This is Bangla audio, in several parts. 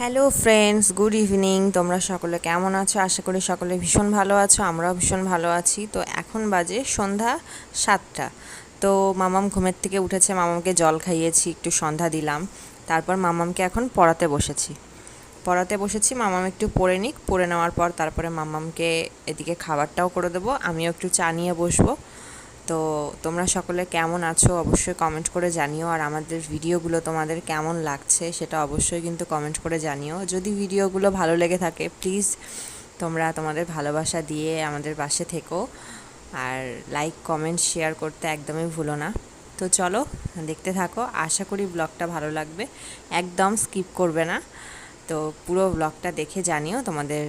হ্যালো ফ্রেন্ডস গুড ইভিনিং তোমরা সকলে কেমন আছো? আশা করি সকলে ভীষণ ভালো আছো, আমরাও ভীষণ ভালো আছি। তো এখন বাজে সন্ধ্যা সাতটা। তো মামাম ঘুমের থেকে উঠেছে, মামামকে জল খাইয়েছি, একটু সন্ধ্যা দিলাম। তারপর মামামকে এখন পড়াতে বসেছি। পড়াতে বসেছি, মামাম একটু পড়ে নিক, পড়ে নেওয়ার পর তারপরে মামামকে এদিকে খাবারটাও করে দেবো, আমিও একটু চা নিয়ে বসবো। তো তোমরা সকলে কেমন আছো অবশ্যই কমেন্ট করে জানিও। আর আমাদের ভিডিওগুলো তোমাদের কেমন লাগছে সেটা অবশ্যই কিন্তু কমেন্ট করে জানিও। যদি ভিডিওগুলো ভালো লেগে থাকে প্লিজ তোমরা তোমাদের ভালোবাসা দিয়ে আমাদের পাশে থেকো। আর লাইক কমেন্ট শেয়ার করতে একদমই ভুলো না। তো চলো, দেখতে থাকো। আশা করি ব্লগটা ভালো লাগবে। একদম স্কিপ করবে না। তো পুরো ব্লগটা দেখে জানিও তোমাদের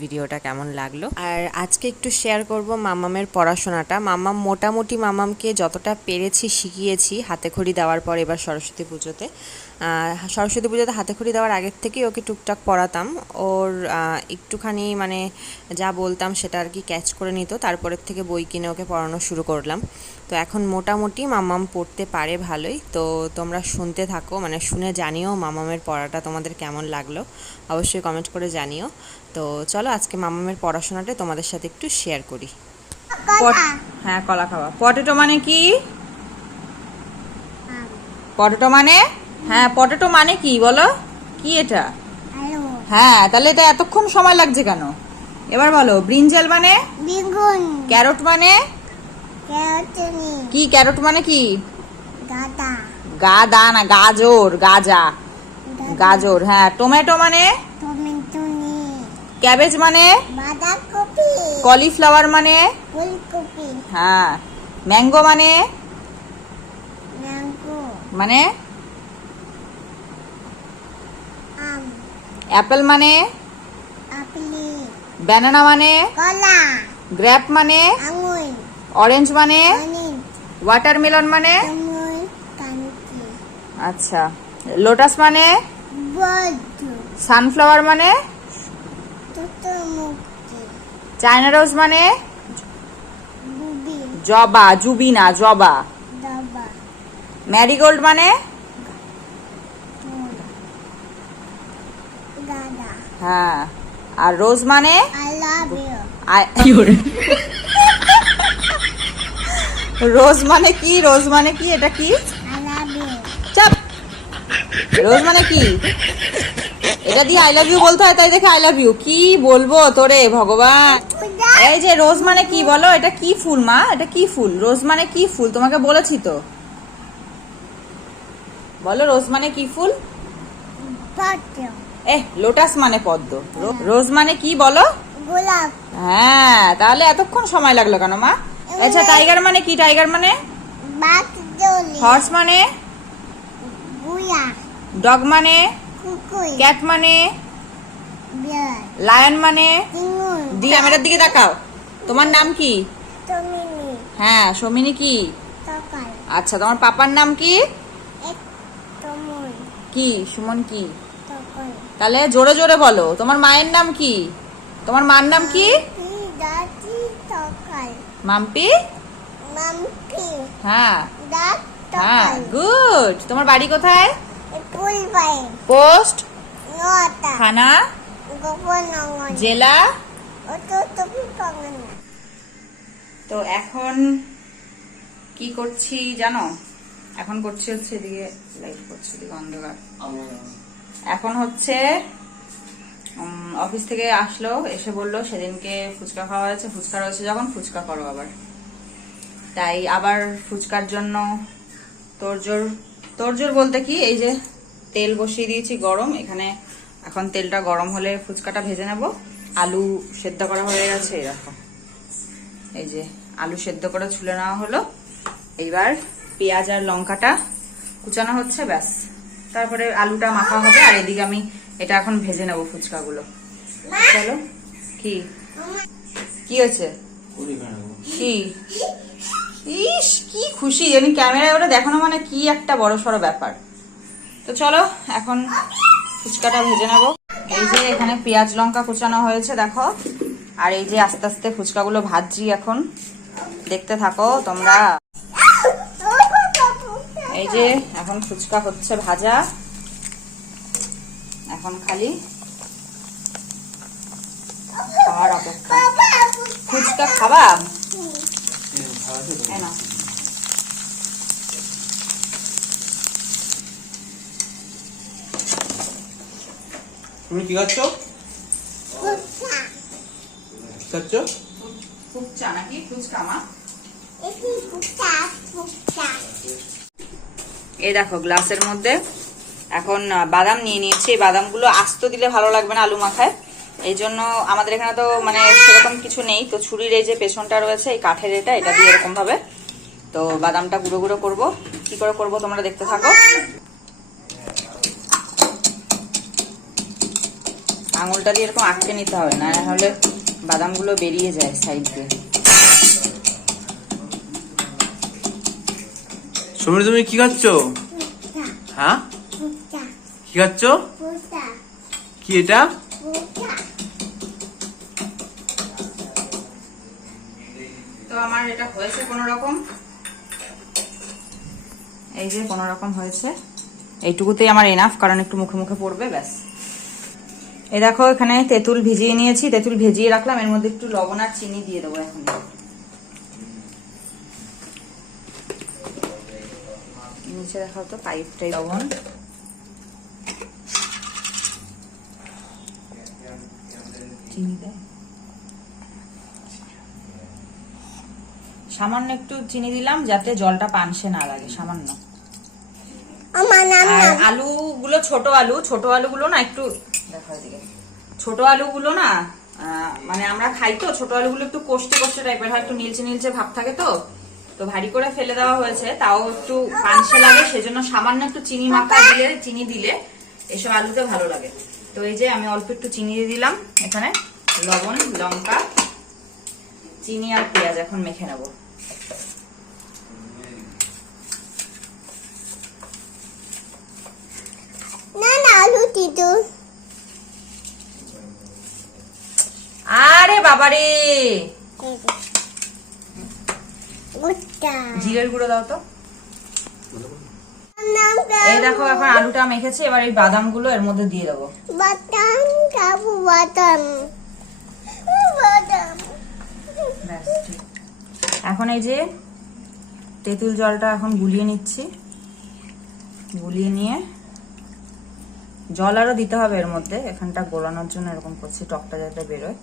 ভিডিওটা কেমন লাগল। আর আজকে একটু শেয়ার করব মামামের পড়াশোনাটা। মামাম মোটামুটি মামামকে যতটা পেরেছি শিখিয়েছি, হাতে খড়ি দেওয়ার পর এবার সরস্বতী পুজোতে। সরস্বতী পুজোতে হাতে খড়ি দেওয়ার আগের থেকেই ওকে টুকটাক পড়াতাম। ওর একটুখানি মানে যা বলতাম সেটা আর কি ক্যাচ করে নিত। তারপরের থেকে বই কিনে ওকে পড়ানো শুরু করলাম। তো এখন মোটামুটি মামাম পড়তে পারে ভালোই। তো তোমরা শুনতে থাকো মানে শুনে জানিও মামামের পড়াটা তোমাদের কেমন লাগল। অবশ্যই কমেন্ট করে জানিও। তো চলো আজকে মামামের পড়াশোনাটা তোমাদের সাথে একটু শেয়ার করি। হ্যাঁ কলা খাওয়া। পটেটো মানে কি? পটেটো মানে? হ্যাঁ পটেটো মানে কি বলো? কি এটা? হ্যাঁ তাহলে এটা এতক্ষণ সময় লাগছে কেন? এবার বলো ব্রিঞ্জাল মানে? বেগুন ক্যারট মানে? কি ক্যারট মানে কি? গাদা। না গাজর গাজা। গাজর হ্যাঁ টমেটো মানে? ক্যাবেজ মানে। বাঁধাকপি। কলিফ্লাওয়ার মানে? ফুলকপি। হ্যাঁ ম্যাঙ্গো মানে? ম্যাঙ্গো মানে আম অ্যাপেল মানে ব্যানানা মানে কলা গ্র্যাপ মানে আঙুর অরেঞ্জ মানে ওয়াটারমেলন মানে আচ্ছা। লোটাস মানে সানফ্লাওয়ার মানে চায়না রোজ মানে জবা জুবি না জবা ম্যারিগোল্ড মানে ফুল গাদা হ্যাঁ। আর রোজ মানে? I love you I- rose মানে কি? রোজ মানে কি? এটা কি? আই লাভ ইউ চাপ। রোজ মানে কি? এটা দিয়ে আই লাভ ইউ বলতে হয় তাই দেখে আই লাভ ইউ কি বলব তোরে ভগবান? এই যে রোজ মানে কি বলো? এটা কি ফুল মা? এটা কি ফুল? রোজ মানে কি ফুল? তোমাকে বলেছি তো। বলো রোজ মানে কি ফুল? এ লোটাস মানে পদ্ম। রোজ মানে কি বলো? গোলাপ। হ্যাঁ তাহলে এতক্ষণ সময় লাগল কেন মা? আচ্ছা টাইগার মানে কি? টাইগার মানে? হর্স মানে? ডগ মানে? ক্যাট মানে? লায়ন মানে? দি ক্যামেরার দিকে তাকাও। তোমার নাম কি? হ্যাঁ সমিনি কি? আচ্ছা তোমার পাপার নাম কি? কি? সুমন কি? তাহলে জোরে জোরে বলো। তোমার মায়ের নাম কি? তোমার মার নাম কি? মাম্পি? হ্যাঁ। হ্যাঁ গুড। তোমার বাড়ি কোথায়? পোস্ট? থানা? জেলা? তো এখন কি করছি জানো? এখন করছি হচ্ছে এদিকে লাইট করছি, এদিকে অন্ধকার। এখন হচ্ছে অফিস থেকে আসলো, এসে বলল সেদিনকে ফুচকা খাওয়া হয়েছে, ফুচকা রয়েছে যখন, ফুচকা করো আবার। তাই আবার ফুচকার জন্য তোরজোর তোরজোর বলতে কি, এই যে তেল বসিয়ে দিয়েছি গরম, এখানে এখন তেলটা গরম হলে ফুচকাটা ভেজে নেব। আলু সেদ্ধ করা হয়ে গেছে এরকম এই যে আলু সেদ্ধ করে ছুলে নেওয়া হলো। এইবার পেঁয়াজ আর লঙ্কাটা কুচানো হচ্ছে, ব্যাস। তারপরে আলুটা মাখা হবে, আর এদিকে আমি এটা এখন ভেজে নেব ফুচকাগুলো। চলো, কি? কি হয়েছে? কি? ইস, কি খুশি, জানি ক্যামেরায় ওটা দেখানো মানে কি একটা বড় সড়ো ব্যাপার। তো চলো, এখন ফুচকাটা ভেজে নেব। এই যে এখানে পেঁয়াজ লঙ্কা কুচানো হয়েছে, দেখো। আর এই যে আস্তে আস্তে ফুচকাগুলো ভাজছি এখন। দেখতে থাকো তোমরা। এই যে এখন ফুচকা হচ্ছে ভাজা। এখন খালি খাওয়ার অপেক্ষা। ফুচকা খাবা। তুমি কি খাচ্ছ? কি খাচ্ছ? ফুচকা নাকি? ফুচকা মা এটি ফুচকা ফুচকা এই দেখো, গ্লাসের মধ্যে এখন বাদাম নিয়ে নিয়েছি। এই বাদামগুলো আস্ত দিলে ভালো লাগবে না আলু মাখায়। এই জন্য আমাদের এখানে তো মানে সেরকম কিছু নেই। তো ছুরির এই যে পেছনটা রয়েছে, এই কাঠের এটা এটা দিয়ে এরকম ভাবে তো বাদামটা গুঁড়ো গুঁড়ো করব। কি করে করব তোমরা দেখতে থাকো। আঙুলটা দিয়ে এরকম আটকে নিতে হবে, না হলে বাদামগুলো বেরিয়ে যায় সাইড। দিয়ে সমীর তুমি কি খাচ্ছ? হ্যাঁ? কি খাচ্ছ? কি এটা? তো আমার এটা হয়েছে কোনো রকম এই যে কোনো রকম হয়েছে। এইটুকুতেই আমার এনাফ কারণ একটু মুখে মুখে পড়বে ব্যাস। এই দেখো এখানে তেঁতুল ভিজিয়ে নিয়েছি। তেঁতুল ভিজিয়ে রাখলাম এর মধ্যে একটু লবণ আর চিনি দিয়ে দেবো এখন। নিচে দেখাও তো পাইপটাই লবণ। সামান্য একটু চিনি দিলাম যাতে জলটা পানসে না লাগে সামান্য। নাম আলুগুলো ছোট আলু ছোট আলুগুলো না একটু দেখো ছোট আলুগুলো না আহ, মানে আমরা খাই তো ছোট আলুগুলো একটু কষ্টে কষ্টে টাইপের হয় একটু নীলচে নীলচে ভাব থাকে তো। তো ভারী করে ফেলে দেওয়া হয়েছে তাও একটু পানসে লাগে সেজন্য সামান্য একটু চিনি মাখা দিলে চিনি দিলে এসব আলুতে ভালো লাগে। তো এই যে আমি অল্প একটু চিনি দিয়ে দিলাম এখানে লবণ লঙ্কা চিনি আর পেঁয়াজ এখন মেখে নেব। আরে বাবারে! জিরের গুঁড়ো দাও তো। এই দেখো এখন আলুটা মেখেছি এবার এই বাদামগুলো এর মধ্যে দিয়ে দেবো। বাদাম কাবু বাদাম। বাদাম। এখন এই যে তেঁতুল জলটা এখন গুলিয়ে নিচ্ছি। গুলিয়ে নিয়ে জল আরও দিতে হবে এর মধ্যে এখানটা গোলানোর জন্য এরকম করছি টকটা যাতে বেরোয়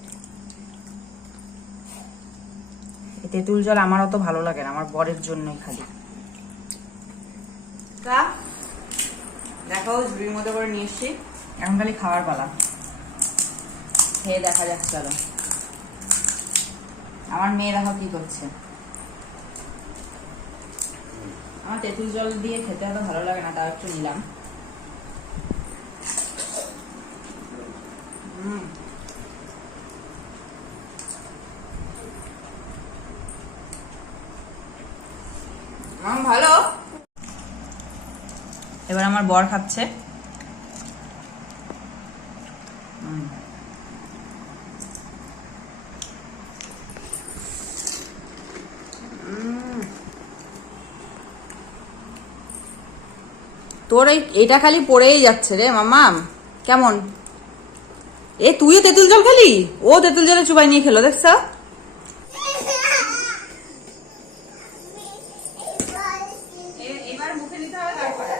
এই তেঁতুল জল আমার অত ভালো লাগে না, আমার বরের জন্যই খালি। দেখো ঝুড়ির মধ্যে করে নিয়ে এখন খালি খাওয়ার পালা। খেয়ে দেখা যাক, চলো। আমার মেয়ে দেখো কি করছে। আমার তেঁতুল জল দিয়ে খেতে এত ভালো লাগে না, তাও একটু নিলাম। হুম। এবার আমার বর খাচ্ছে। তোর এই এটা খালি পড়েই যাচ্ছে রে মামা। কেমন? এ, তুইও তেঁতুল জল খালি? ও তেঁতুল জলে চুবাই নিয়ে খেলো, দেখছ এবার মুখে নিতে হবে তারপরে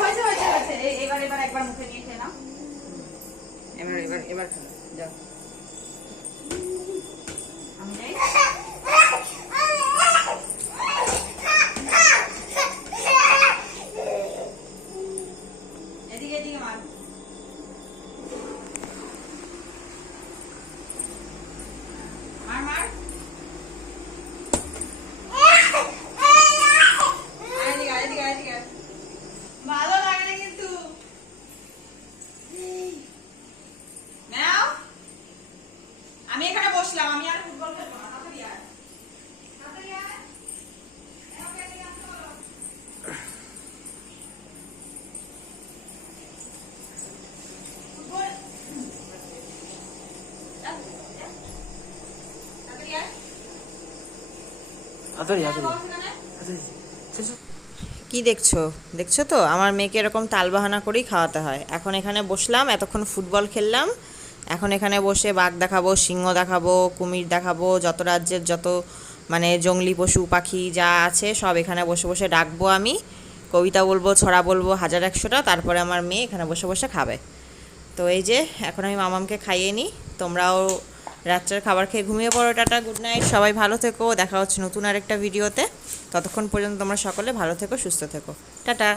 হয়েছে হয়েছে হয়েছে এবার এবার একবার মুখে নিয়ে খেয়ে নাও এবার এবার এবার খেলো যাও আমি যাই এদিকে এদিকে মার মার মার এদিকে আয়, এদিকে আয়, এদিকে আয়। ভালো লাগে না কিন্তু নাও আদরি আদরি কি দেখছ? দেখছ তো? আমার মেয়েকে এরকম তালবাহানা করেই খাওয়াতে হয়। এখন এখানে বসলাম, এতক্ষণ ফুটবল খেললাম। এখন এখানে বসে বাঘ দেখাবো, সিংহ দেখাবো, কুমির দেখাবো, যত রাজ্যের যত মানে জংলি পশু, পাখি যা আছে, সব এখানে বসে বসে ডাকবো আমি। কবিতা বলব, ছড়া বলব, হাজার একশোটা। তারপরে আমার মেয়ে এখানে বসে বসে খাবে। তো এই যে, এখন আমি মামামকে খাইয়ে নিই। তোমরাও রাত্রের খাবার খেয়ে ঘুমিয়ে পড়ো, টাটা গুড নাইট সবাই ভালো থেকো, দেখা হচ্ছে নতুন আরেকটা ভিডিওতে ততক্ষণ পর্যন্ত তোমরা সকলে ভালো থেকো, সুস্থ থেকো। টাটা।